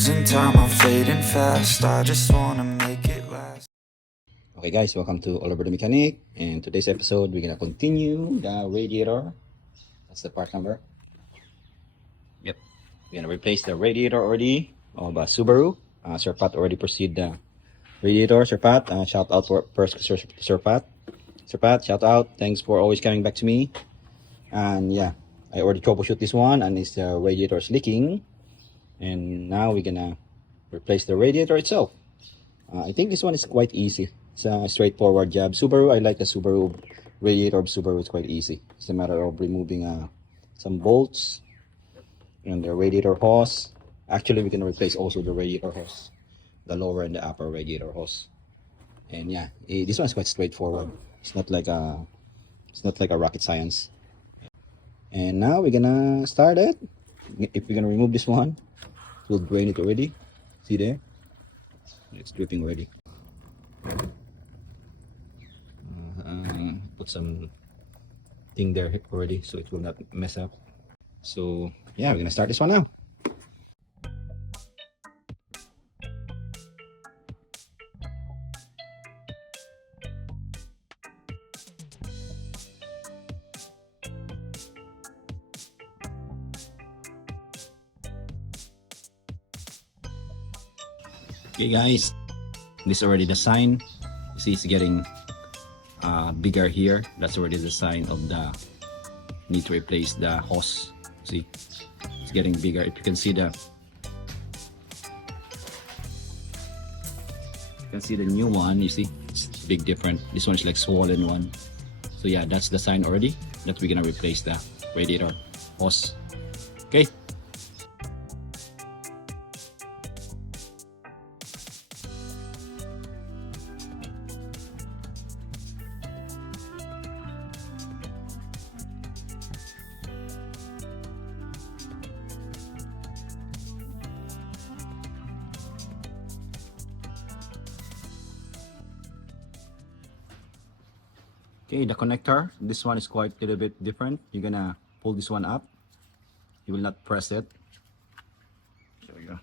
losing time, I'm fading fast. I just wanna make it last. Okay guys, welcome to All Over the Mechanic. And today's episode, we're gonna continue the radiator. That's the part number. Yep, we're gonna replace the radiator already of Subaru. Sir Pat already proceed the radiator. Sir Pat, shout out for first Sir Pat. Sir Pat, shout out. Thanks for always coming back to me. And yeah, I already troubleshoot this one, and it's the radiator is leaking. And now we're gonna replace the radiator itself. I think this one is quite easy. It's a straightforward job. Subaru, I like the Subaru radiator of Subaru. It's quite easy. It's a matter of removing some bolts and the radiator hose. Actually, we can replace also the radiator hose, the lower and the upper radiator hose. And yeah, this one is quite straightforward. It's not like a rocket science. And now we're gonna start it. If we're gonna remove this one, we'll drain it already. See there? It's dripping already. Put some thing there already so it will not mess up. So yeah, we're gonna start this one now. Okay guys, this is already the sign. You see it's getting bigger here. That's already the sign of the need to replace the hose. See, it's getting bigger. If you can see the new one, you see it's big different. This one is like swollen one. So yeah, that's the sign already that we're gonna replace the radiator hose. Okay. Okay, the connector, this one is quite a little bit different. You're gonna pull this one up. You will not press it. There we go.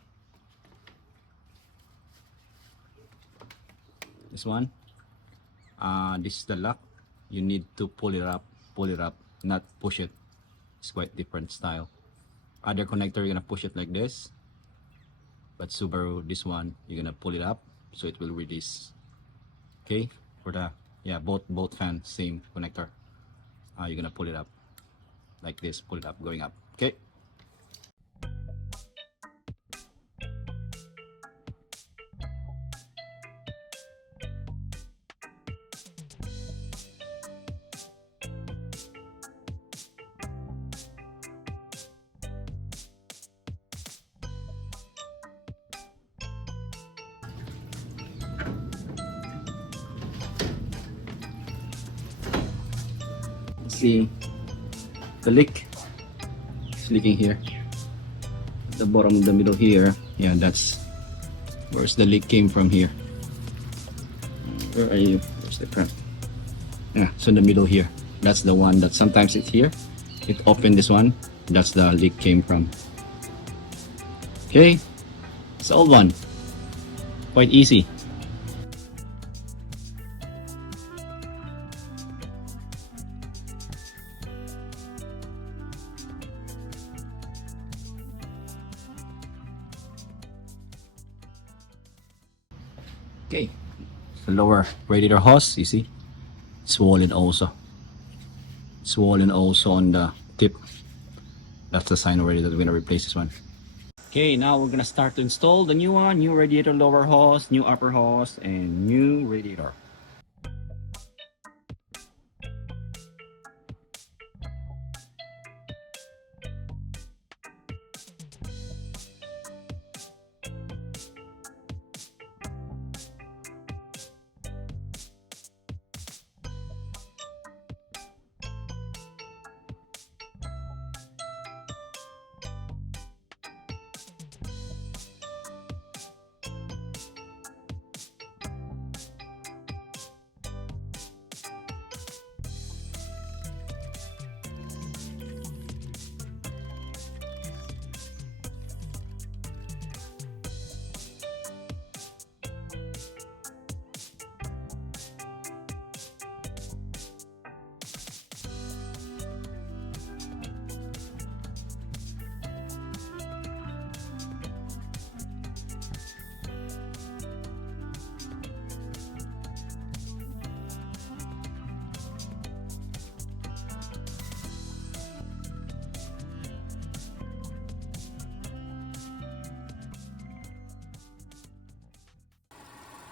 This one, this is the lock. You need to pull it up, not push it. It's quite different style. Other connector, you're gonna push it like this. But Subaru, this one, you're gonna pull it up so it will release. Okay, for the both fans, same connector. You're gonna pull it up like this, pull it up, going up. Okay. See the leak. It's leaking here, the bottom of the middle here. Yeah, that's where's the leak came from here. Where are you? Where's the crap? Yeah, so in the middle here, that's the one that sometimes it's here. It opened this one. That's the leak came from. Okay, it's the old one. Quite easy. Okay, the lower radiator hose, you see, swollen also on the tip. That's the sign already that we're gonna replace this one. Okay, now we're gonna start to install the new one, new radiator lower hose, new upper hose, and new radiator.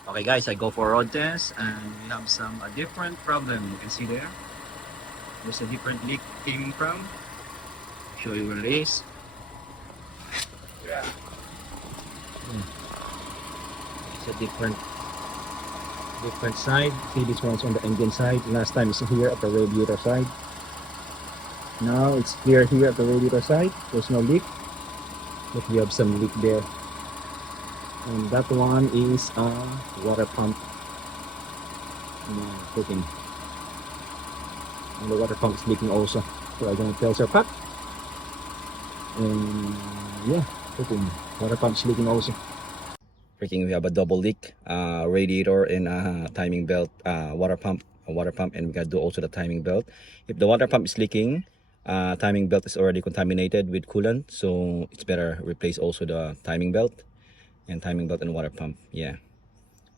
Okay guys, I go for a road test and we have some a different problem. You can see there. There's a different leak came from. Show you where it is. Yeah. It's a different side. See, this one's on the engine side. Last time it's here at the radiator side. Now it's clear here at the radiator side. There's no leak, but we have some leak there. And that one is a water pump fitting. And the water pump is leaking also. So I'm gonna tell Sir Pat. And yeah, fitting. Water pump is leaking also. Freaking, we have a double leak, radiator and timing belt, water pump, and we gotta do also the timing belt. If the water pump is leaking, timing belt is already contaminated with coolant, so it's better replace also the timing belt and water pump. Yeah.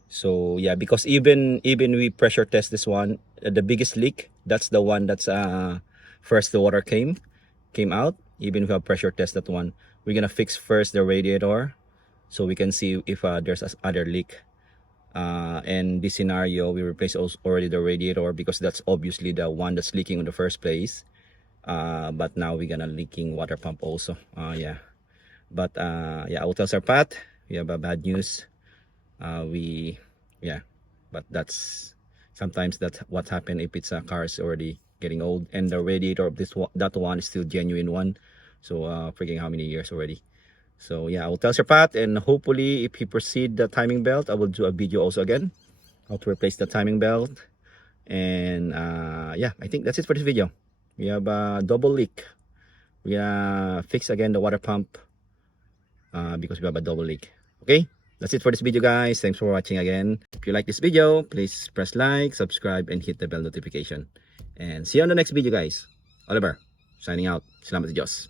So yeah, because even we pressure test this one, the biggest leak, that's the one that's first the water came out. Even if we have pressure test that one, we're gonna fix first the radiator, so we can see if there's other leak. And this scenario, we replace also already the radiator because that's obviously the one that's leaking in the first place. But now we're gonna leaking water pump also. Yeah. But yeah, I will tell Sir Pat, we have a bad news. Yeah, but that's sometimes that's what happened if it's a car is already getting old and the radiator of that one is still genuine one. So freaking how many years already. So yeah, I will tell Sir Pat, and hopefully if he proceed the timing belt, I will do a video also again how to replace the timing belt. And yeah, I think that's it for this video. We have a double leak. We fix again the water pump because we have a double leak. Okay, that's it for this video guys. Thanks for watching again. If you like this video, please press like, subscribe, and hit the bell notification. And see you on the next video guys. Oliver, signing out. Salamat sa Diyos.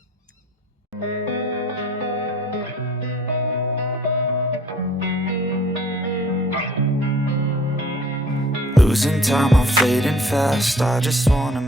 Losing time, I'm fading fast. I just wanna